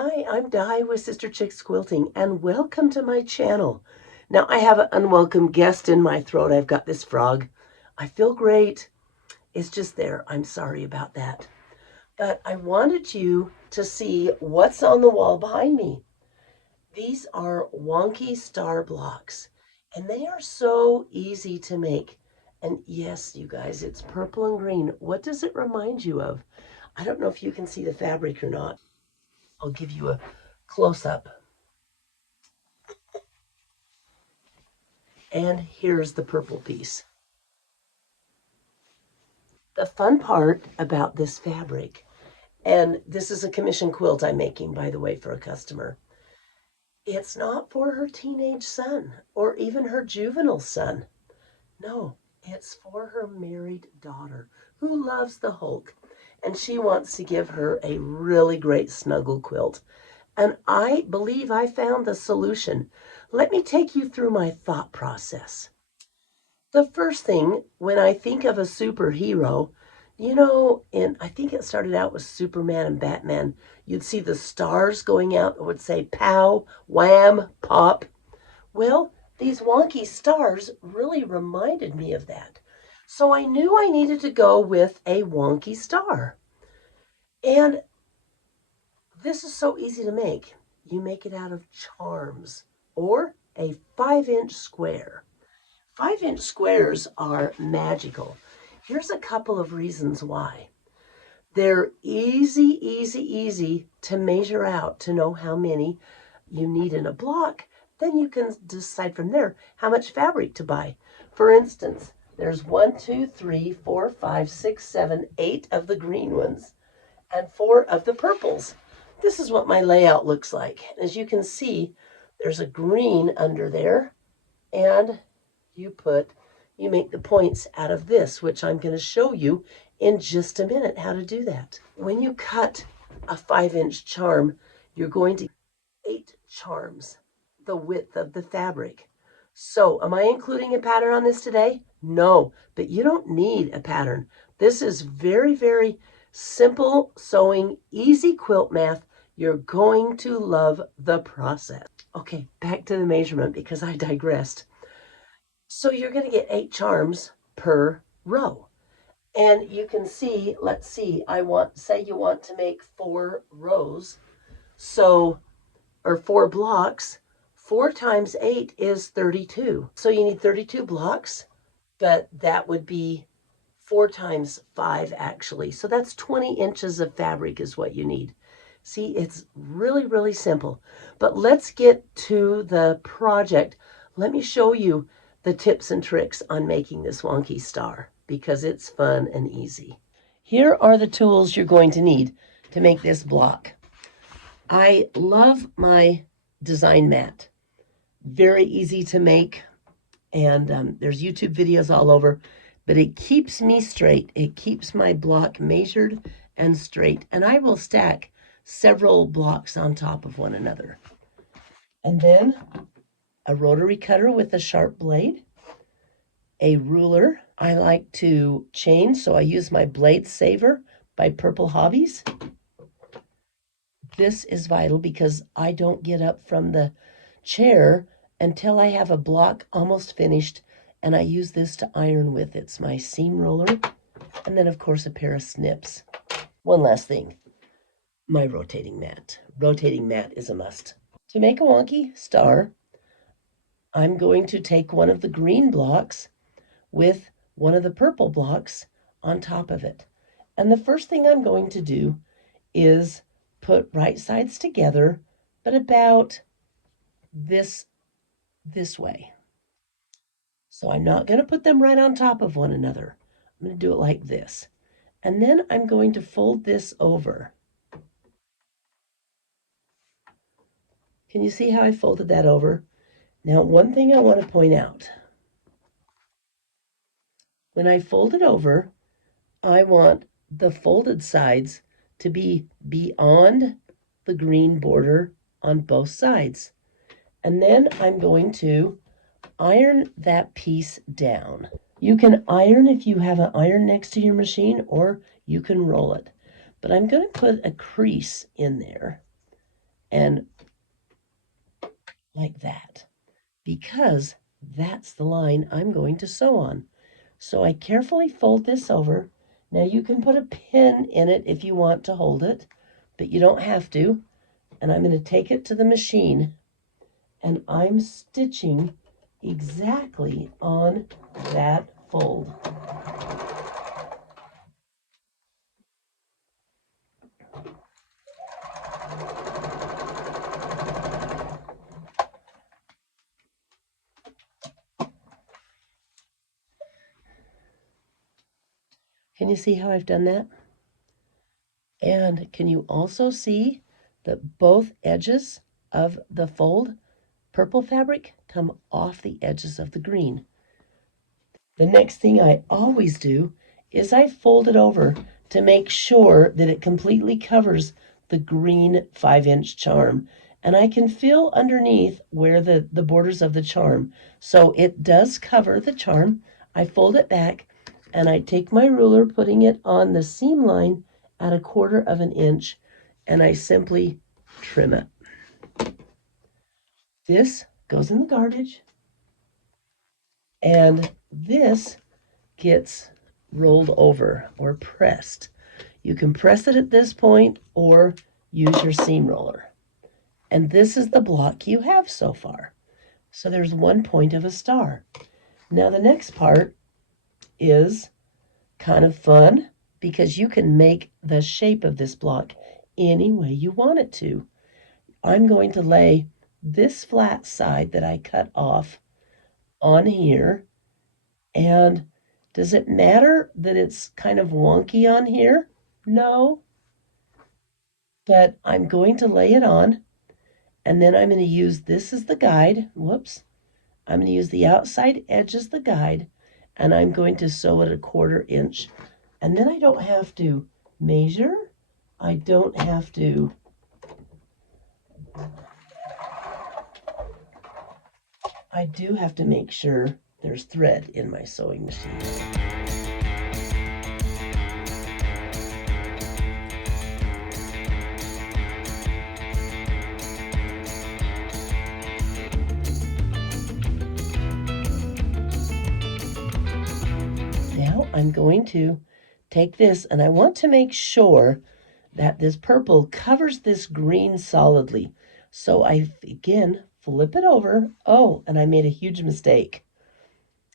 Hi, I'm Di with Sister Chicks Quilting, and welcome to my channel. Now, I have an unwelcome guest in my throat. I've got this frog. I feel great. It's just there. I'm sorry about that. But I wanted you to see what's on the wall behind me. These are Wonky star blocks, and they are so easy to make. And yes, you guys, it's purple and green. What does it remind you of? I don't know if you can see the fabric or not. I'll give you a close-up. And here's the purple piece. The fun part about this fabric, and this is a commission quilt I'm making, by the way, for a customer. It's not for her teenage son or even her juvenile son. No, it's for her married daughter who loves the Hulk, and she wants to give her a really great snuggle quilt. And I believe I found the solution. Let me take you through my thought process. The first thing, when I think of a superhero, I think it started out with Superman and Batman. You'd see the stars going out. It would say pow, wham, pop. Well, these wonky stars really reminded me of that. So I knew I needed to go with a wonky star. And this is so easy to make. You make it out of charms or a 5-inch square. 5-inch squares are magical. Here's a couple of reasons why. They're easy to measure out to know how many you need in a block. Then you can decide from there how much fabric to buy. For instance, there's 1, 2, 3, 4, 5, 6, 7, 8 of the green ones and 4 of the purples. This is what my layout looks like. As you can see, there's a green under there, and you make the points out of this, which I'm going to show you in just a minute how to do that. When you cut a 5-inch charm, you're going to 8 charms, the width of the fabric. So am I including a pattern on this today? No, but you don't need a pattern. This is very simple sewing, easy quilt math. You're going to love the process. Okay, back to the measurement because I digressed. So you're going to get 8 charms per row. And you can see, let's see, say you want to make 4 rows. So, or 4 blocks, 4 times 8 is 32. So you need 32 blocks, but that would be 4 times 5 actually. So that's 20 inches of fabric is what you need. See, it's really simple. But let's get to the project. Let me show you the tips and tricks on making this wonky star because it's fun and easy. Here are the tools you're going to need to make this block. I love my design mat. Very easy to make, and there's YouTube videos all over, but it keeps me straight. It keeps my block measured and straight, and I will stack several blocks on top of one another. And then a rotary cutter with a sharp blade, a ruler. I like to chain, so I use my Blade Saver by Purple Hobbies. This is vital because I don't get up from the chair until I have a block almost finished, and I use this to iron with. It's my seam roller, and then of course a pair of snips. One last thing, my rotating mat. Rotating mat is a must. To make a wonky star, I'm going to take one of the green blocks with one of the purple blocks on top of it. And the first thing I'm going to do is put right sides together, but about this way. So I'm not going to put them right on top of one another. I'm going to do it like this. And then I'm going to fold this over. Can you see how I folded that over? Now, one thing I want to point out. When I fold it over, I want the folded sides to be beyond the green border on both sides. And then I'm going to iron that piece down. You can iron if you have an iron next to your machine, or you can roll it. But I'm going to put a crease in there. and like that, because that's the line I'm going to sew on. So I carefully fold this over. Now you can put a pin in it if you want to hold it, but you don't have to. And I'm going to take it to the machine, and I'm stitching exactly on that fold. Can you see how I've done that? And can you also see that both edges of the fold purple fabric come off the edges of the green? The next thing I always do is I fold it over to make sure that it completely covers the green 5-inch charm. And I can feel underneath where the borders of the charm. So it does cover the charm. I fold it back and I take my ruler, putting it on the seam line at 1/4 of an inch, and I simply trim it. This goes in the garbage, and this gets rolled over or pressed. You can press it at this point or use your seam roller. And this is the block you have so far. So there's 1 point of a star. Now the next part is kind of fun because you can make the shape of this block any way you want it to. I'm going to lay this flat side that I cut off on here. And does it matter that it's kind of wonky on here? No. But I'm going to lay it on, and then I'm going to use this as the guide. Whoops. I'm going to use the outside edge as the guide, and I'm going to sew it 1/4 inch. And then I don't have to measure. I don't have to I do have to make sure there's thread in my sewing machine. Now I'm going to take this, and I want to make sure that this purple covers this green solidly. So I, again, flip it over. Oh, and I made a huge mistake.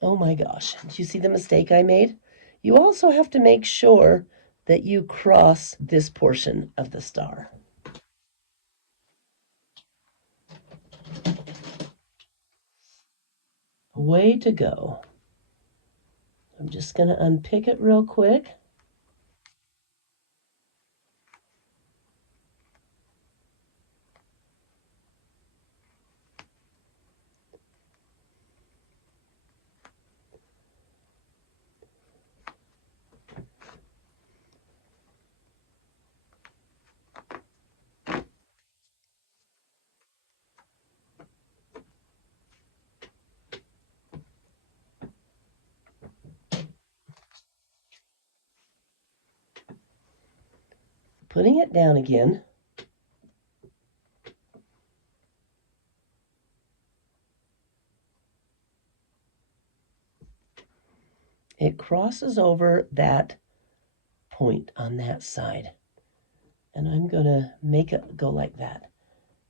Oh my gosh, did you see the mistake I made? You also have to make sure that you cross this portion of the star. Way to go. I'm just going to unpick it real quick. Putting it down again. It crosses over that point on that side. And I'm going to make it go like that.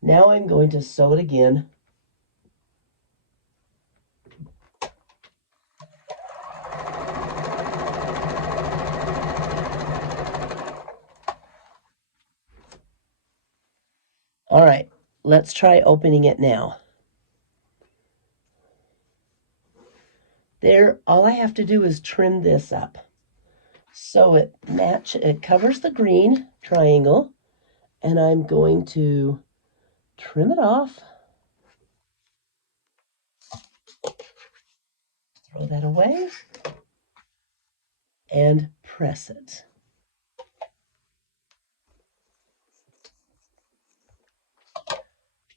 Now I'm going to sew it again. All right, let's try opening it now. There, all I have to do is trim this up. So it covers the green triangle, and I'm going to trim it off. Throw that away and press it.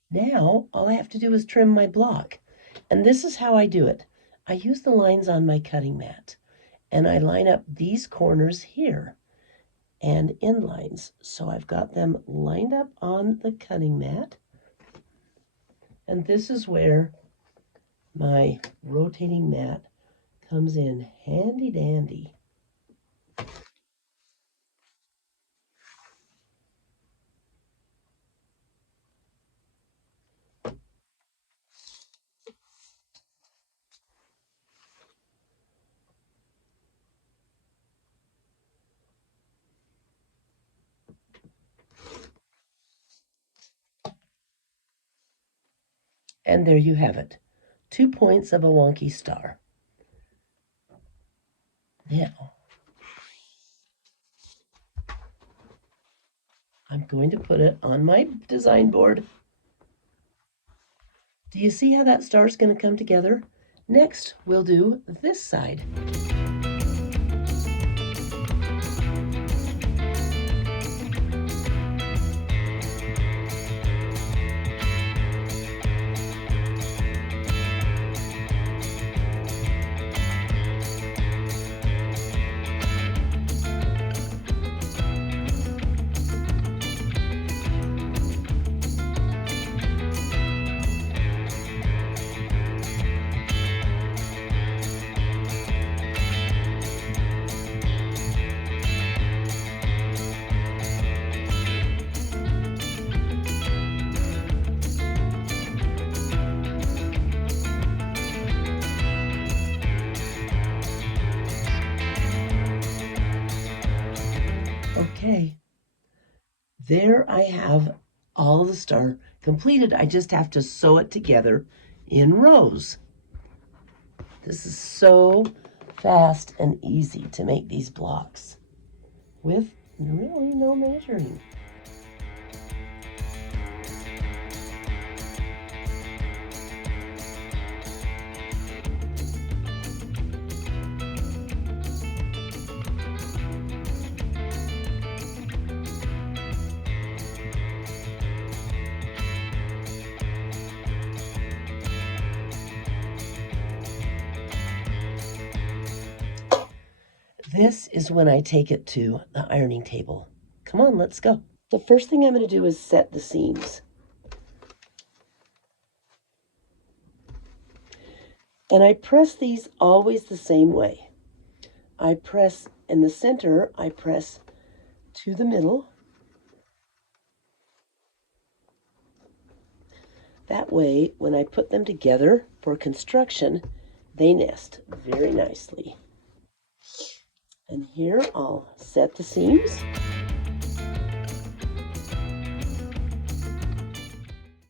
Now, all I have to do is trim my block. And this is how I do it. I use the lines on my cutting mat, and I line up these corners here. and inlines. So I've got them lined up on the cutting mat. And this is where my rotating mat comes in handy dandy. And there you have it. 2 points of a wonky star. Now, I'm going to put it on my design board. Do you see how that star's going to come together? Next, we'll do this side. Okay, there I have all the star completed. I just have to sew it together in rows. This is so fast and easy to make these blocks with really no measuring. This is when I take it to the ironing table. Come on, let's go. The first thing I'm going to do is set the seams. And I press these always the same way. I press in the center, I press to the middle. That way, when I put them together for construction, they nest very nicely. And here I'll set the seams.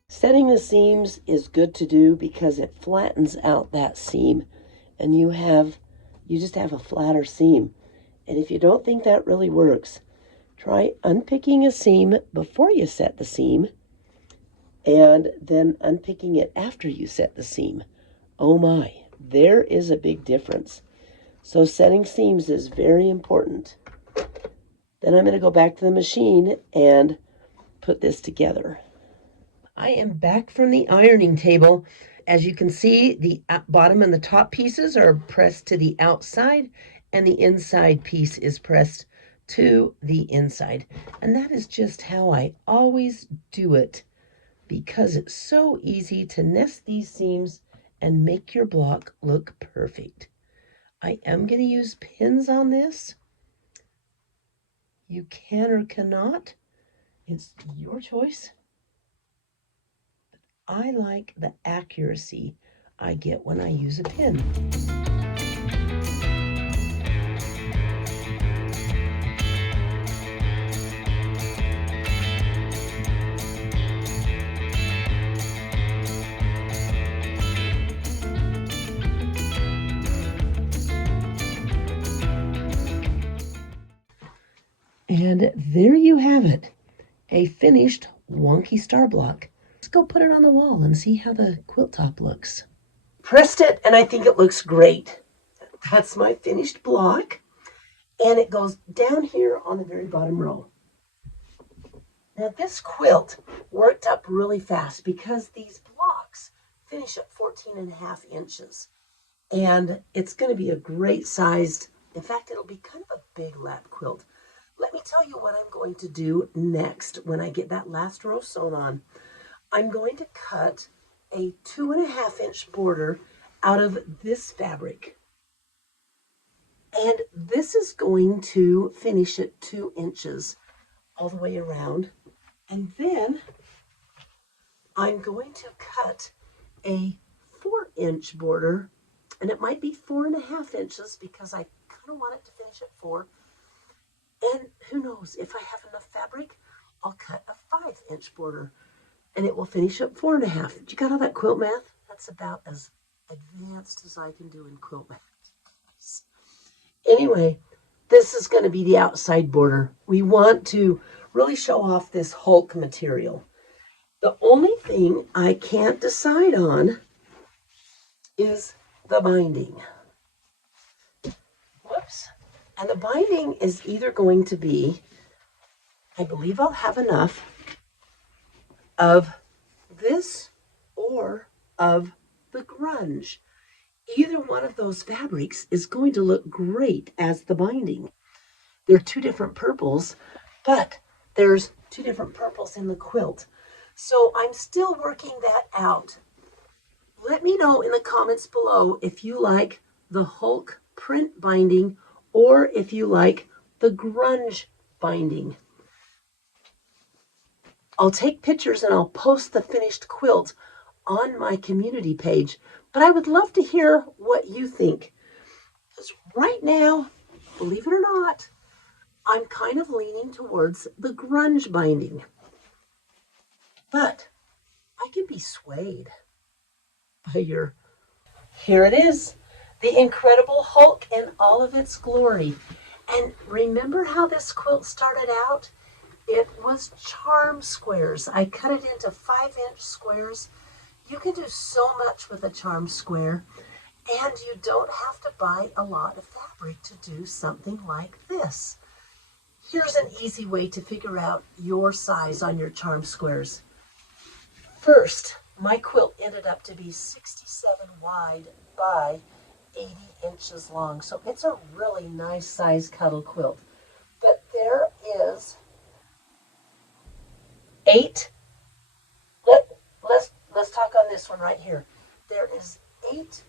Setting the seams is good to do because it flattens out that seam and you just have a flatter seam. And if you don't think that really works, try unpicking a seam before you set the seam and then unpicking it after you set the seam. Oh my, there is a big difference. So setting seams is very important. Then I'm going to go back to the machine and put this together. I am back from the ironing table. As you can see, the bottom and the top pieces are pressed to the outside and the inside piece is pressed to the inside. And that is just how I always do it because it's so easy to nest these seams and make your block look perfect. I am going to use pins on this. You can or cannot. It's your choice. I like the accuracy I get when I use a pin. And there you have it, a finished wonky star block. Let's go put it on the wall and see how the quilt top looks. Pressed it and I think it looks great. That's my finished block. And it goes down here on the very bottom row. Now this quilt worked up really fast because these blocks finish at 14.5 inches. And it's going to be a great sized, in fact, it'll be kind of a big lap quilt. Let me tell you what I'm going to do next when I get that last row sewn on. I'm going to cut a 2.5-inch border out of this fabric. And this is going to finish at 2 inches all the way around. And then I'm going to cut a 4-inch border, and it might be 4.5 inches because I kind of want it to finish at 4. And who knows, if I have enough fabric, I'll cut a 5-inch border and it will finish up 4.5. You got all that quilt math? That's about as advanced as I can do in quilt math. Anyway, this is going to be the outside border. We want to really show off this Hulk material. The only thing I can't decide on is the binding. Whoops. And the binding is either going to be, I believe I'll have enough of this or of the grunge. Either one of those fabrics is going to look great as the binding. They're 2 different purples, but there's 2 different purples in the quilt. So I'm still working that out. Let me know in the comments below if you like the Hulk print binding or if you like the grunge binding. I'll take pictures and I'll post the finished quilt on my community page, but I would love to hear what you think. Because right now, believe it or not, I'm kind of leaning towards the grunge binding. But I can be swayed by your... Here it is, the Incredible Hulk in all of its glory. And remember how this quilt started out? It was charm squares. I cut it into 5-inch squares. You can do so much with a charm square, and you don't have to buy a lot of fabric to do something like this. Here's an easy way to figure out your size on your charm squares. First, my quilt ended up to be 67 wide by 80 inches long, so it's a really nice size cuddle quilt. But there is 8. Let's talk on this one right here. There is 8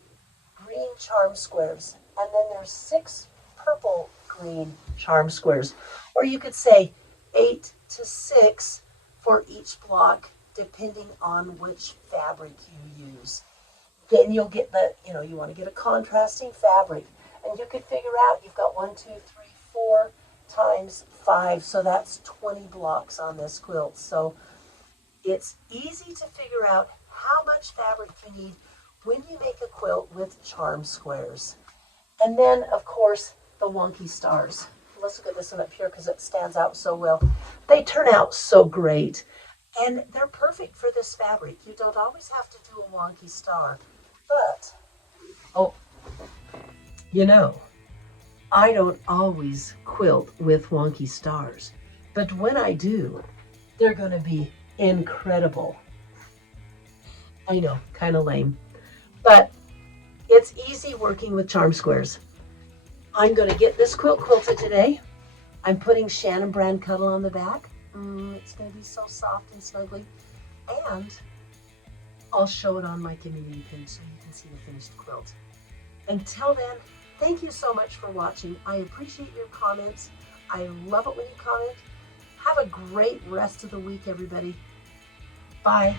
green charm squares, and then there's 6 purple green charm squares. Or you could say 8 to 6 for each block, depending on which fabric you use. Then you'll get the, you want to get a contrasting fabric. And you could figure out you've got 1, 2, 3, 4 times 5, so that's 20 blocks on this quilt. So it's easy to figure out how much fabric you need when you make a quilt with charm squares. And then, of course, the Wonky stars. Let's look at this one up here because it stands out so well. They turn out so great, and they're perfect for this fabric. You don't always have to do a Wonky star, but, I don't always quilt with Wonky stars, but when I do, they're going to be incredible. I know, kind of lame, but it's easy working with charm squares. I'm going to get this quilt quilted today. I'm putting Shannon brand cuddle on the back. It's going to be so soft and snuggly, and I'll show it on my community page so you can see the finished quilt. Until then, thank you so much for watching. I appreciate your comments. I love it when you comment. Have a great rest of the week, everybody. Bye.